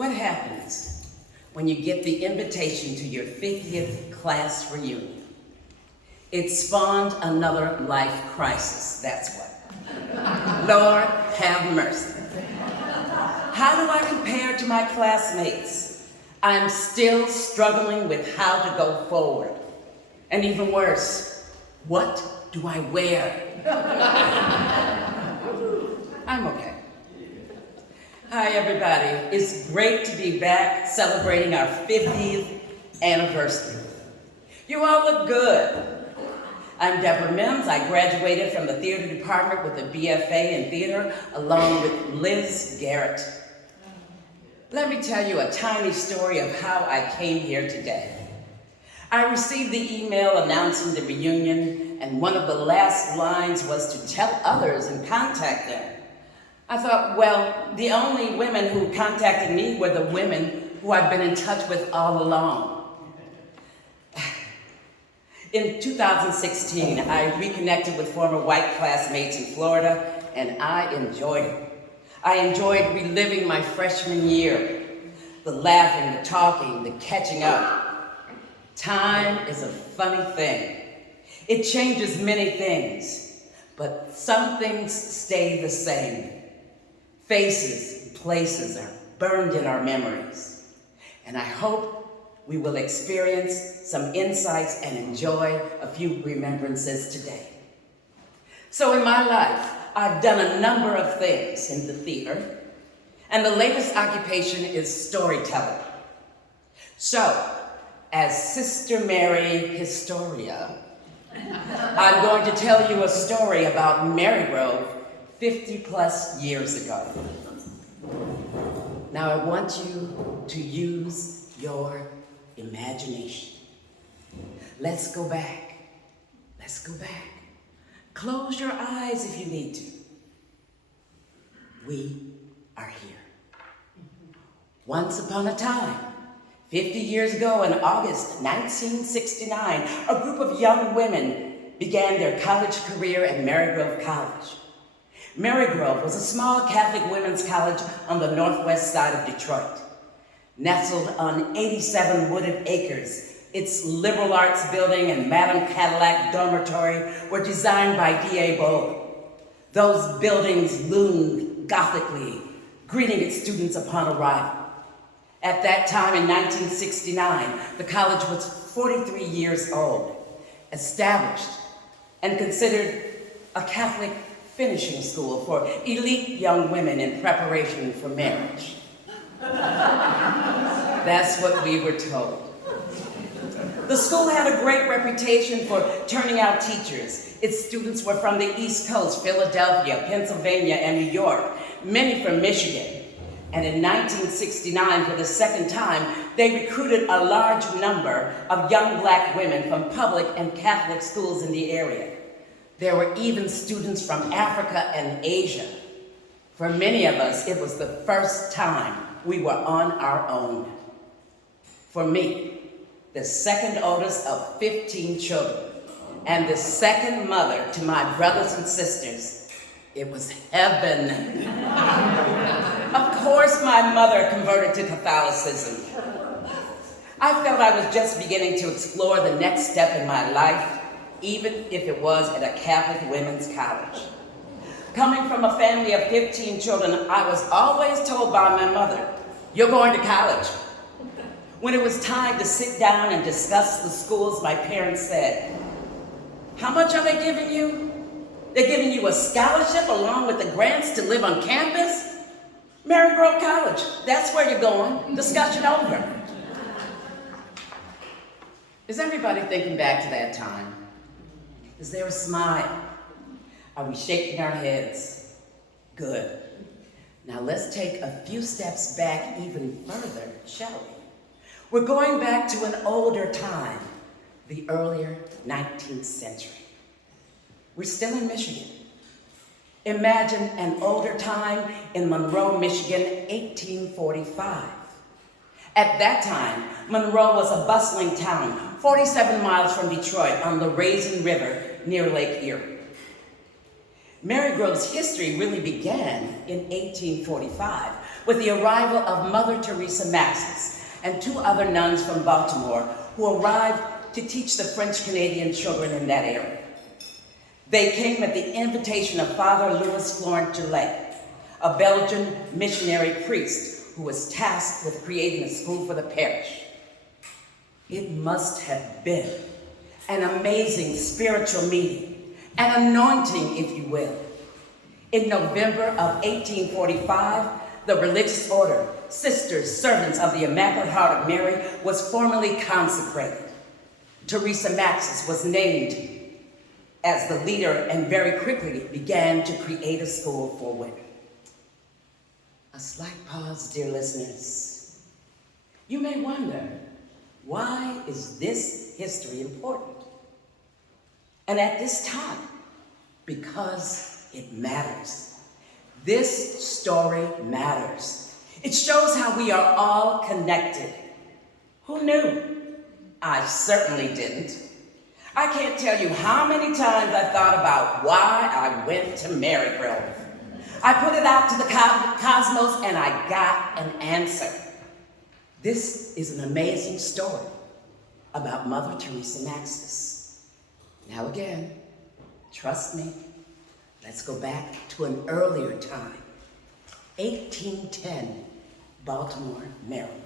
What happens when you get the invitation to your 50th class reunion? It spawned another life crisis, that's what. Lord have mercy. How do I compare to my classmates? I'm still struggling with how to go forward. And even worse, what do I wear? I'm okay. Hi, everybody. It's great to be back celebrating our 50th anniversary. You all look good. I'm Debra Mims. I graduated from the theater department with a BFA in theater along with Liz Garrett. Let me tell you a tiny story of how I came here today. I received the email announcing the reunion, and one of the last lines was to tell others and contact them. I thought, well, the only women who contacted me were the women who I've been in touch with all along. In 2016, I reconnected with former white classmates in Florida, and I enjoyed it. I enjoyed reliving my freshman year, the laughing, the talking, the catching up. Time is a funny thing. It changes many things, but some things stay the same. Faces and places are burned in our memories, and I hope we will experience some insights and enjoy a few remembrances today. So in my life, I've done a number of things in the theater, and the latest occupation is storytelling. So, as Sister Mary Historia, I'm going to tell you a story about Marygrove 50 plus years ago. Now I want you to use your imagination. Let's go back. Let's go back. Close your eyes if you need to. We are here. Once upon a time, 50 years ago in August 1969, a group of young women began their college career at Marygrove College. Marygrove was a small Catholic women's college on the northwest side of Detroit. Nestled on 87 wooded acres, its liberal arts building and Madame Cadillac dormitory were designed by D.A. Bowe. Those buildings loomed Gothically, greeting its students upon arrival. At that time in 1969, the college was 43 years old, established, and considered a Catholic finishing school for elite young women in preparation for marriage. That's what we were told. The school had a great reputation for turning out teachers. Its students were from the East Coast, Philadelphia, Pennsylvania, and New York, many from Michigan. And in 1969, for the second time, they recruited a large number of young black women from public and Catholic schools in the area. There were even students from Africa and Asia. For many of us, it was the first time we were on our own. For me, the second oldest of 15 children, and the second mother to my brothers and sisters, it was heaven. Of course, my mother converted to Catholicism. I felt I was just beginning to explore the next step in my life, even if it was at a Catholic women's college. Coming from a family of 15 children, I was always told by my mother, "You're going to college." When it was time to sit down and discuss the schools, my parents said, "How much are they giving you? They're giving you a scholarship along with the grants to live on campus? Marygrove College, that's where you're going. Discussion over." Is everybody thinking back to that time? Is there a smile? Are we shaking our heads? Good. Now let's take a few steps back even further, shall we? We're going back to an older time, the earlier 19th century. We're still in Michigan. Imagine an older time in Monroe, Michigan, 1845. At that time, Monroe was a bustling town, 47 miles from Detroit on the Raisin River near Lake Erie. Marygrove's history really began in 1845 with the arrival of Mother Teresa Maxis and 2 other nuns from Baltimore who arrived to teach the French-Canadian children in that area. They came at the invitation of Father Louis Florent Gillet, a Belgian missionary priest who was tasked with creating a school for the parish. It must have been an amazing spiritual meeting, an anointing, if you will. In November of 1845, the religious order, Sisters Servants of the Immaculate Heart of Mary, was formally consecrated. Teresa Maxis was named as the leader and very quickly began to create a school for women. A slight pause, dear listeners. You may wonder, why is this history important? And at this time, because it matters. This story matters. It shows how we are all connected. Who knew? I certainly didn't. I can't tell you how many times I thought about why I went to Marygrove. I put it out to the cosmos and I got an answer. This is an amazing story about Mother Teresa Maxis. Now again, trust me, let's go back to an earlier time, 1810, Baltimore, Maryland.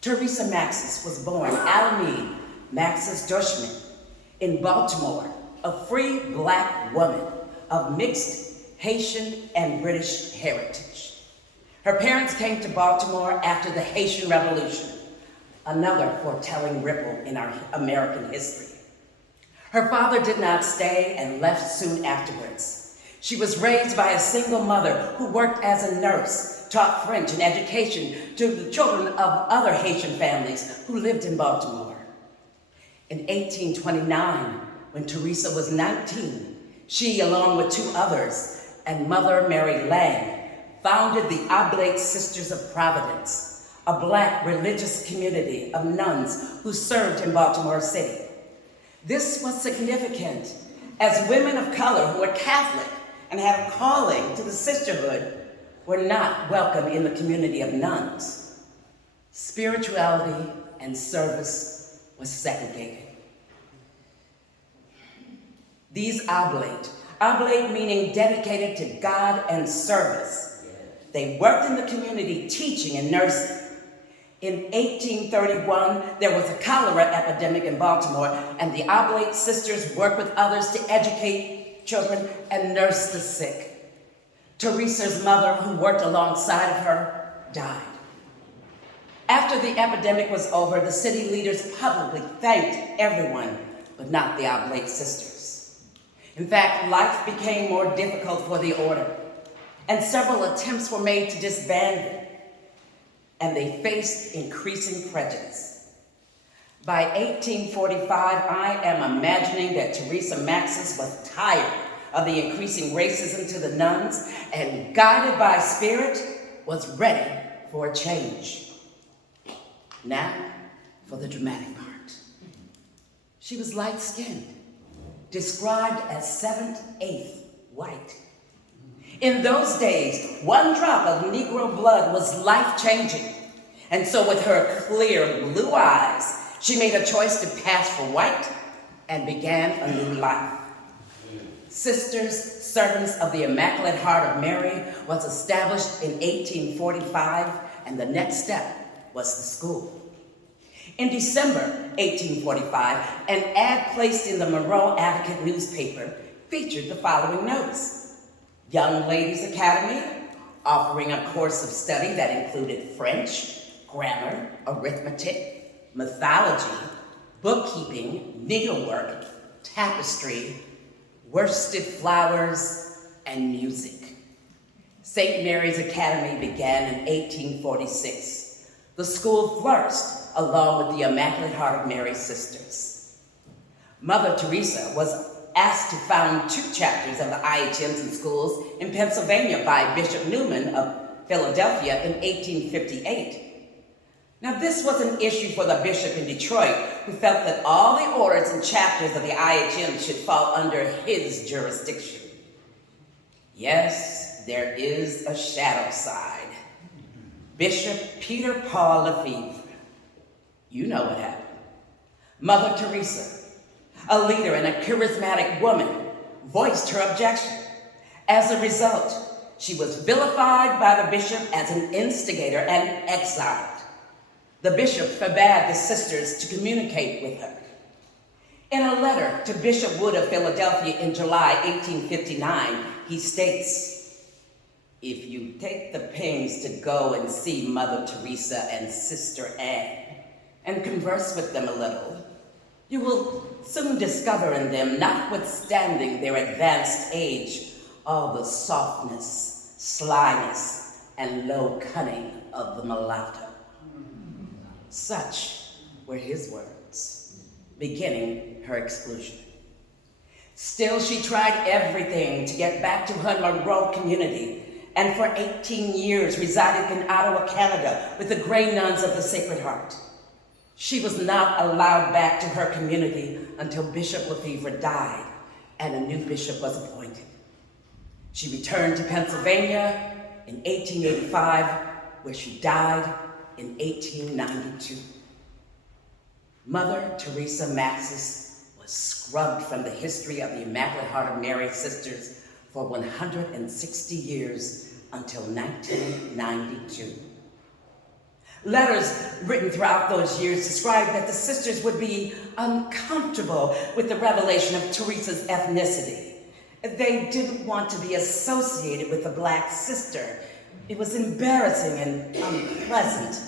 Teresa Maxis was born Alamede Maxis Dushman in Baltimore, a free Black woman of mixed Haitian and British heritage. Her parents came to Baltimore after the Haitian Revolution, another foretelling ripple in our American history. Her father did not stay and left soon afterwards. She was raised by a single mother who worked as a nurse, taught French and education to the children of other Haitian families who lived in Baltimore. In 1829, when Teresa was 19, she, along with 2 others, and Mother Mary Lang, founded the Oblate Sisters of Providence, a Black religious community of nuns who served in Baltimore City. This was significant, as women of color who were Catholic and had a calling to the sisterhood were not welcome in the community of nuns. Spirituality and service was segregated. These oblate meaning dedicated to God and service. They worked in the community teaching and nursing. In 1831, there was a cholera epidemic in Baltimore, and the Oblate Sisters worked with others to educate children and nurse the sick. Teresa's mother, who worked alongside of her, died. After the epidemic was over, the city leaders publicly thanked everyone, but not the Oblate Sisters. In fact, life became more difficult for the order, and several attempts were made to disband it, and they faced increasing prejudice. By 1845, I am imagining that Teresa Maxis was tired of the increasing racism to the nuns and, guided by spirit, was ready for a change. Now, for the dramatic part. She was light-skinned, described as 7/8 white. In those days, 1 drop of Negro blood was life-changing. And so with her clear blue eyes, she made a choice to pass for white and began a new life. Sisters Servants of the Immaculate Heart of Mary was established in 1845, and the next step was the school. In December 1845, an ad placed in the Monroe Advocate newspaper featured the following notice: Young Ladies Academy, offering a course of study that included French, grammar, arithmetic, mythology, bookkeeping, needlework, tapestry, worsted flowers, and music. St. Mary's Academy began in 1846. The school flourished along with the Immaculate Heart of Mary Sisters. Mother Teresa was asked to found 2 chapters of the IHMs in schools in Pennsylvania by Bishop Newman of Philadelphia in 1858. Now, this was an issue for the bishop in Detroit, who felt that all the orders and chapters of the IHM should fall under his jurisdiction. Yes, there is a shadow side. Bishop Peter Paul Lefevre. You know what happened. Mother Teresa, a leader and a charismatic woman, voiced her objection. As a result, she was vilified by the bishop as an instigator and exiled. The bishop forbade the sisters to communicate with her. In a letter to Bishop Wood of Philadelphia in July 1859, he states, "If you take the pains to go and see Mother Teresa and Sister Anne and converse with them a little, you will soon discover in them, notwithstanding their advanced age, all the softness, slyness, and low cunning of the mulatto." Such were his words, beginning her exclusion. Still, she tried everything to get back to her Marygrove community, and for 18 years resided in Ottawa, Canada, with the Grey Nuns of the Sacred Heart. She was not allowed back to her community until Bishop Lefevre died and a new bishop was appointed. She returned to Pennsylvania in 1885, where she died in 1892. Mother Teresa Maxis was scrubbed from the history of the Immaculate Heart of Mary Sisters for 160 years until 1992. Letters written throughout those years described that the sisters would be uncomfortable with the revelation of Teresa's ethnicity. They didn't want to be associated with a Black sister. It was embarrassing and unpleasant,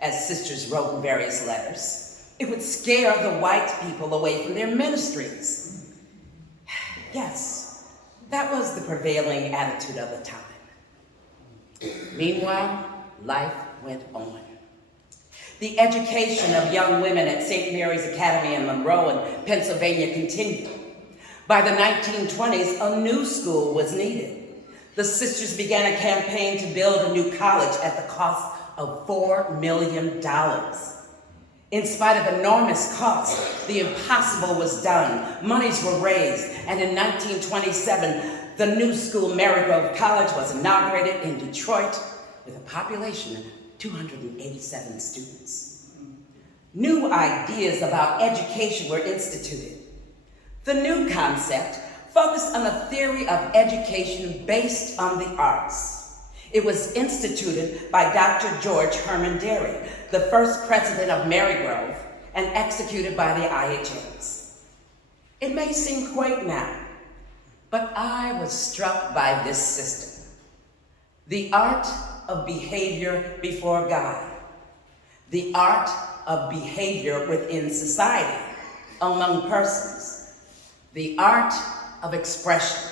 as sisters wrote in various letters. It would scare the white people away from their ministries. Yes, that was the prevailing attitude of the time. Meanwhile, life went on. The education of young women at St. Mary's Academy in Monroe in Pennsylvania continued. By the 1920s, a new school was needed. The sisters began a campaign to build a new college at the cost of $4 million. In spite of enormous costs, the impossible was done. Monies were raised, and in 1927, the new school, Marygrove College, was inaugurated in Detroit with a population of 287 students. New ideas about education were instituted. The new concept focused on a theory of education based on the arts. It was instituted by Dr. George Herman Derry, the first president of Marygrove, and executed by the IHMs. It may seem quaint now, but I was struck by this system. The art of behavior before God. The art of behavior within society, among persons. The art of expression.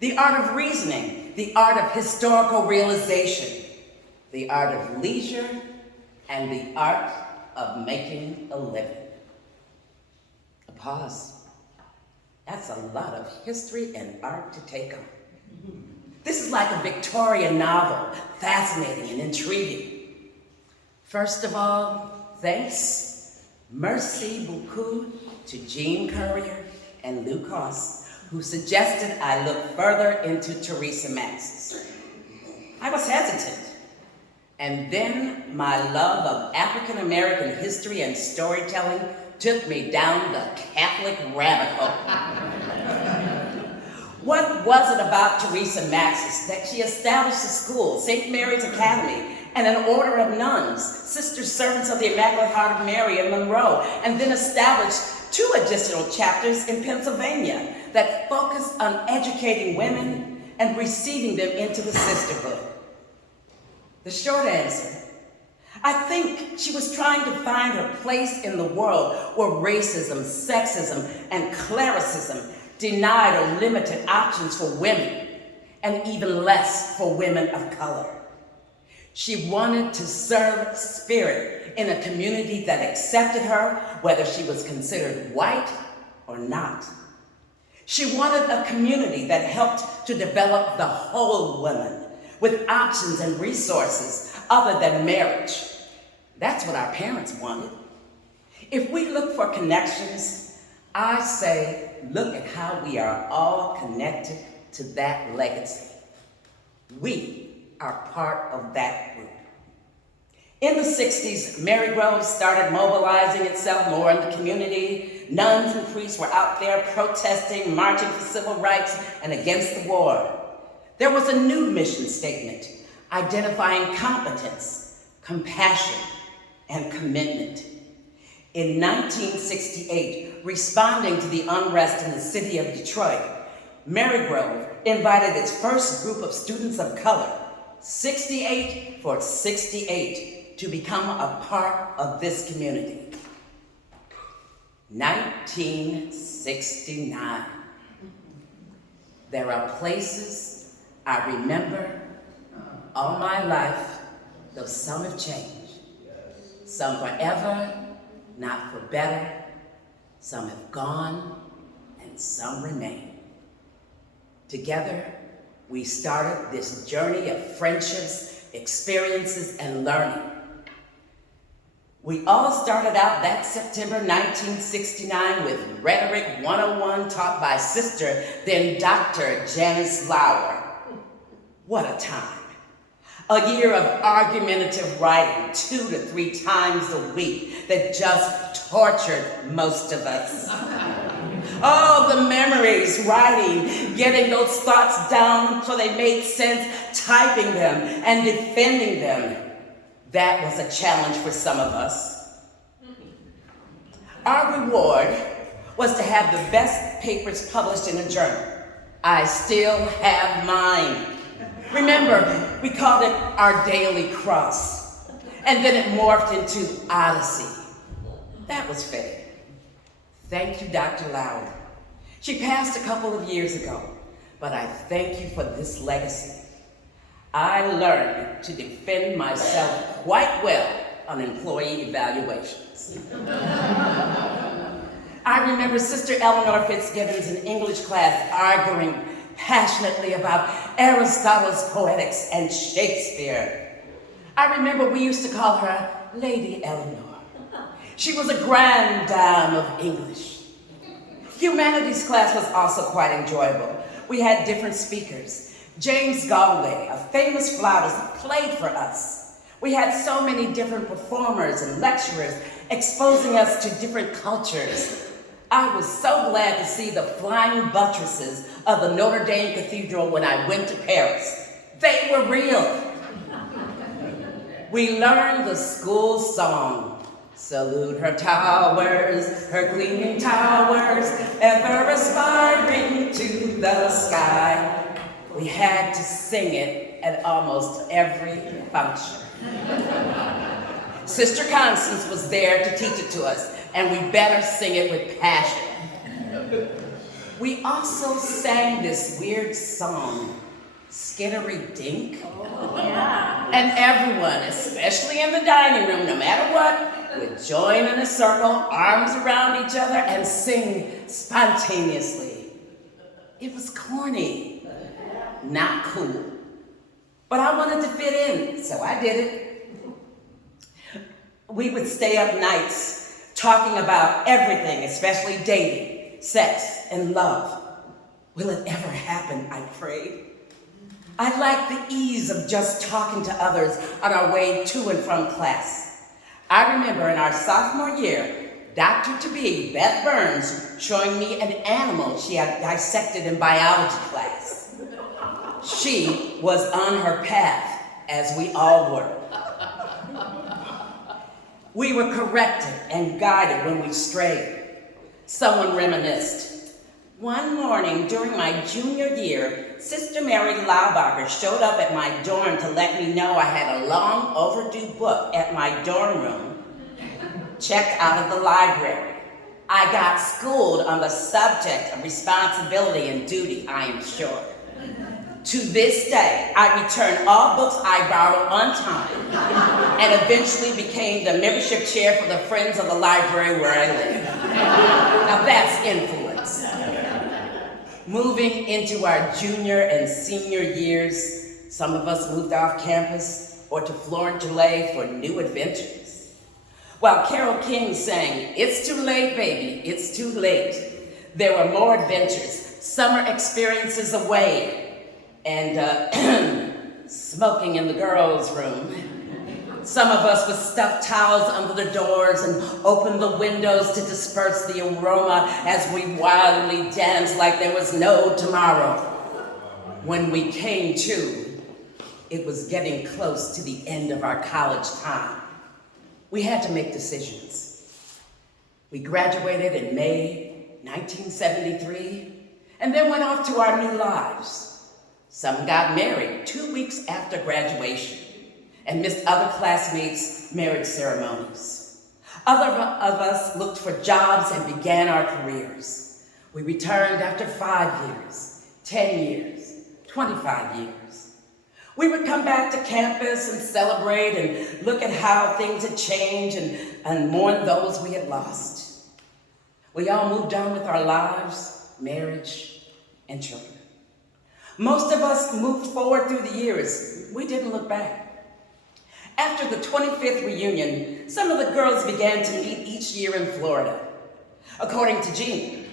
The art of reasoning. The art of historical realization. The art of leisure, and the art of making a living. A pause. That's a lot of history and art to take on. This is like a Victorian novel, fascinating and intriguing. First of all, thanks, merci beaucoup, to Jean Currier and Lou Coss, who suggested I look further into Teresa Maxis. I was hesitant, and then my love of African American history and storytelling took me down the Catholic rabbit hole. What was it about Teresa Maxis that she established a school, St. Mary's Academy, and an order of nuns, sister servants of the Immaculate Heart of Mary in Monroe, and then established 2 additional chapters in Pennsylvania that focused on educating women and receiving them into the sisterhood? The short answer, I think she was trying to find her place in the world where racism, sexism, and clericism denied or limited options for women, and even less for women of color. She wanted to serve spirit in a community that accepted her, whether she was considered white or not. She wanted a community that helped to develop the whole woman with options and resources other than marriage. That's what our parents wanted. If we look for connections, I say, look at how we are all connected to that legacy. We are part of that group. In the 60s, Marygrove started mobilizing itself more in the community. Nuns and priests were out there protesting, marching for civil rights, and against the war. There was a new mission statement, identifying competence, compassion, and commitment. In 1968, responding to the unrest in the city of Detroit, Marygrove invited its first group of students of color, 68 for 68, to become a part of this community. 1969. There are places I remember all my life, though some have changed. Some forever, not for better. Some have gone, and some remain. Together, we started this journey of friendships, experiences, and learning. We all started out that September 1969 with Rhetoric 101 taught by Sister, then Dr. Janice Lauer. What a time. A year of argumentative writing 2 to 3 times a week that just tortured most of us. Oh, the memories, writing, getting those thoughts down so they made sense, typing them and defending them. That was a challenge for some of us. Our reward was to have the best papers published in a journal. I still have mine. Remember, we called it our Daily Cross, and then it morphed into Odyssey. That was fair. Thank you, Dr. Lauer. She passed a couple of years ago, but I thank you for this legacy. I learned to defend myself quite well on employee evaluations. I remember Sister Eleanor Fitzgibbons in English class arguing passionately about Aristotle's poetics and Shakespeare. I remember we used to call her Lady Eleanor. She was a grande dame of English. Humanities class was also quite enjoyable. We had different speakers. James Galway, a famous flautist, played for us. We had so many different performers and lecturers exposing us to different cultures. I was so glad to see the flying buttresses of the Notre Dame Cathedral when I went to Paris. They were real. We learned the school song. Salute her towers, her gleaming towers, ever aspiring to the sky. We had to sing it at almost every function. Sister Constance was there to teach it to us, and we better sing it with passion. We also sang this weird song, Skittery Dink. Oh, yeah. And everyone, especially in the dining room, no matter what, would join in a circle, arms around each other, and sing spontaneously. It was corny, not cool. But I wanted to fit in, so I did it. We would stay up nights talking about everything, especially dating, sex, and love. Will it ever happen, I prayed. I liked the ease of just talking to others on our way to and from class. I remember in our sophomore year, Dr.-to-be Beth Burns showing me an animal she had dissected in biology class. She was on her path, as we all were. We were corrected and guided when we strayed. Someone reminisced. One morning during my junior year, Sister Mary Laubacher showed up at my dorm to let me know I had a long overdue book at my dorm room. Check out of the library. I got schooled on the subject of responsibility and duty, I am sure. To this day, I return all books I borrow on time and eventually became the membership chair for the Friends of the Library where I live. Now that's influence. Moving into our junior and senior years, some of us moved off campus or to Florent Gelee for new adventures. While Carole King sang, "It's too late, baby, it's too late," there were more adventures, summer experiences away, and smoking in the girls' room, Some of us would stuff towels under the doors and open the windows to disperse the aroma as we wildly danced like there was no tomorrow. When we came to, it was getting close to the end of our college time. We had to make decisions. We graduated in May 1973 and then went off to our new lives. Some got married 2 weeks after graduation and missed other classmates' marriage ceremonies. Other of us looked for jobs and began our careers. We returned after 5 years, 10 years, 25 years. We would come back to campus and celebrate and look at how things had changed and mourn those we had lost. We all moved on with our lives, marriage, and children. Most of us moved forward through the years. We didn't look back. After the 25th reunion, some of the girls began to meet each year in Florida. According to Jean,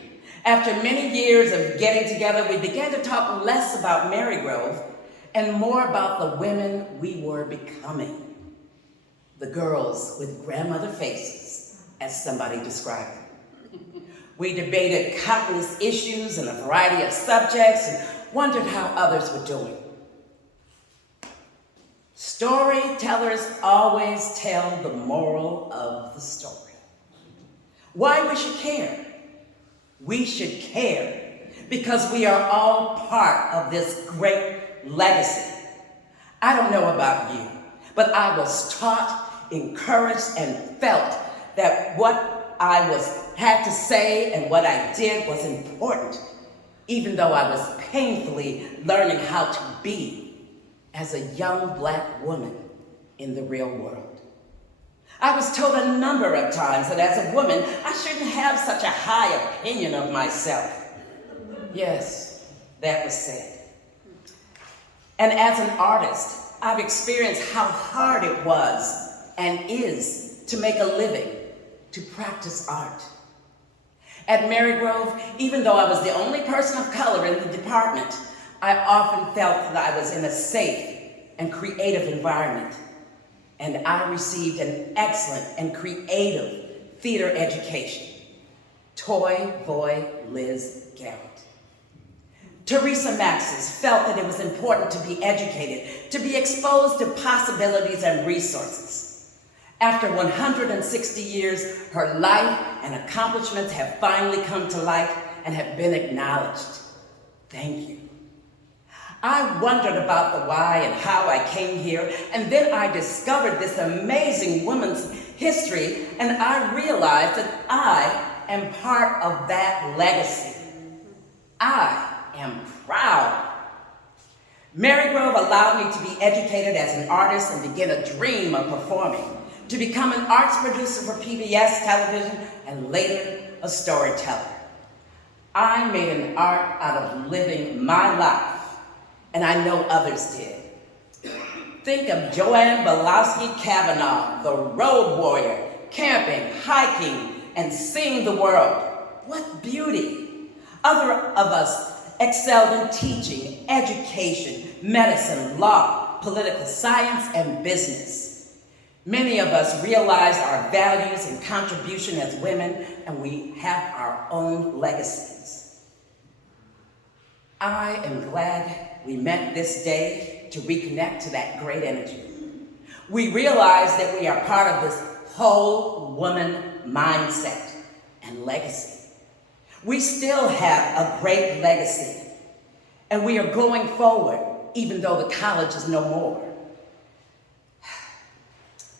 after many years of getting together, we began to talk less about Marygrove and more about the women we were becoming. The girls with grandmother faces, as somebody described them. We debated countless issues and a variety of subjects and wondered how others were doing. Storytellers always tell the moral of the story. Why we should care? We should care because we are all part of this great legacy. I don't know about you, but I was taught, encouraged, and felt that what I had to say and what I did was important, even though I was painfully learning how to be as a young Black woman in the real world. I was told a number of times that as a woman, I shouldn't have such a high opinion of myself. Yes, that was said. And as an artist, I've experienced how hard it was and is to make a living, to practice art. At Marygrove, even though I was the only person of color in the department, I often felt that I was in a safe and creative environment, and I received an excellent and creative theater education. Toy Boy Liz Garrett. Teresa Maxis felt that it was important to be educated, to be exposed to possibilities and resources. After 160 years, her life and accomplishments have finally come to light and have been acknowledged. Thank you. I wondered about the why and how I came here, and then I discovered this amazing woman's history, and I realized that I am part of that legacy. I am proud. Marygrove allowed me to be educated as an artist and begin a dream of performing, to become an arts producer for PBS television, and later a storyteller. I made an art out of living my life, and I know others did. Think of Joanne Belowski Kavanaugh, the road warrior, camping, hiking, and seeing the world. What beauty. Other of us excelled in teaching, education, medicine, law, political science, and business. Many of us realized our values and contribution as women, and we have our own legacies. I am glad we met this day to reconnect to that great energy. We realize that we are part of this whole woman mindset and legacy. We still have a great legacy, and we are going forward even though the college is no more.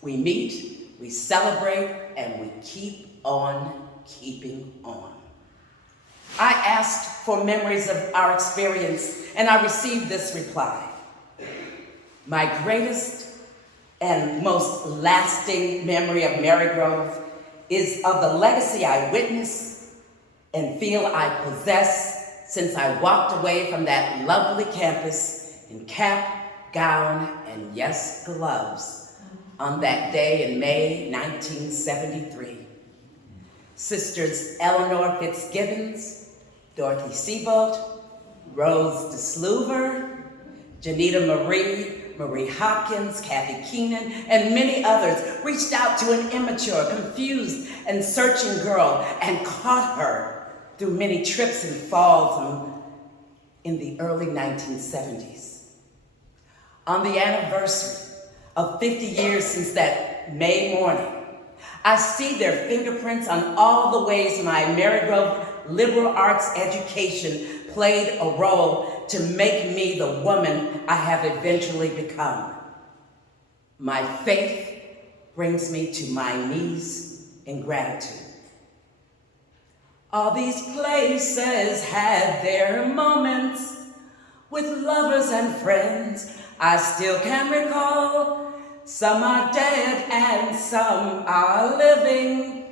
We meet, we celebrate, and we keep on keeping on. I asked for memories of our experience, and I received this reply. My greatest and most lasting memory of Marygrove is of the legacy I witnessed and feel I possess since I walked away from that lovely campus in cap, gown, and yes, gloves on that day in May 1973. Sisters Eleanor Fitzgibbons, Dorothy Seabolt, Rose DeSluver, Janita Marie, Marie Hopkins, Kathy Keenan, and many others reached out to an immature, confused, and searching girl and caught her through many trips and falls in the early 1970s. On the anniversary of 50 years since that May morning, I see their fingerprints on all the ways my Marygrove liberal arts education played a role to make me the woman I have eventually become. My faith brings me to my knees in gratitude. All these places had their moments with lovers and friends I still can recall. Some are dead and some are living.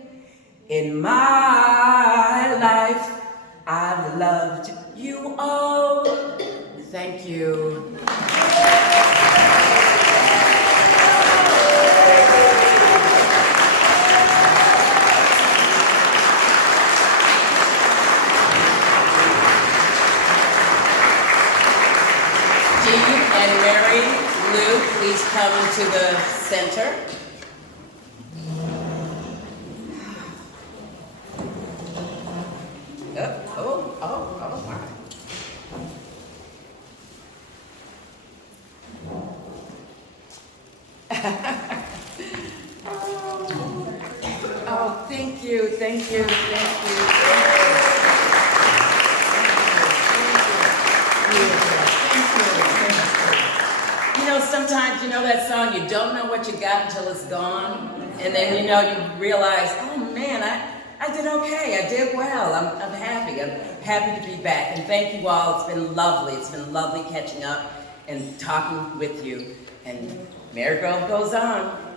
In my life, I've loved you all. Thank you. Dean and Mary Lou, please come to the center. Oh, my. Oh, thank you. You know, sometimes you know that song, you don't know what you got until it's gone. And then, you know, you realize, oh man, I did okay, I did well, I'm happy to be back. And thank you all, it's been lovely catching up and talking with you. And Marygrove goes on.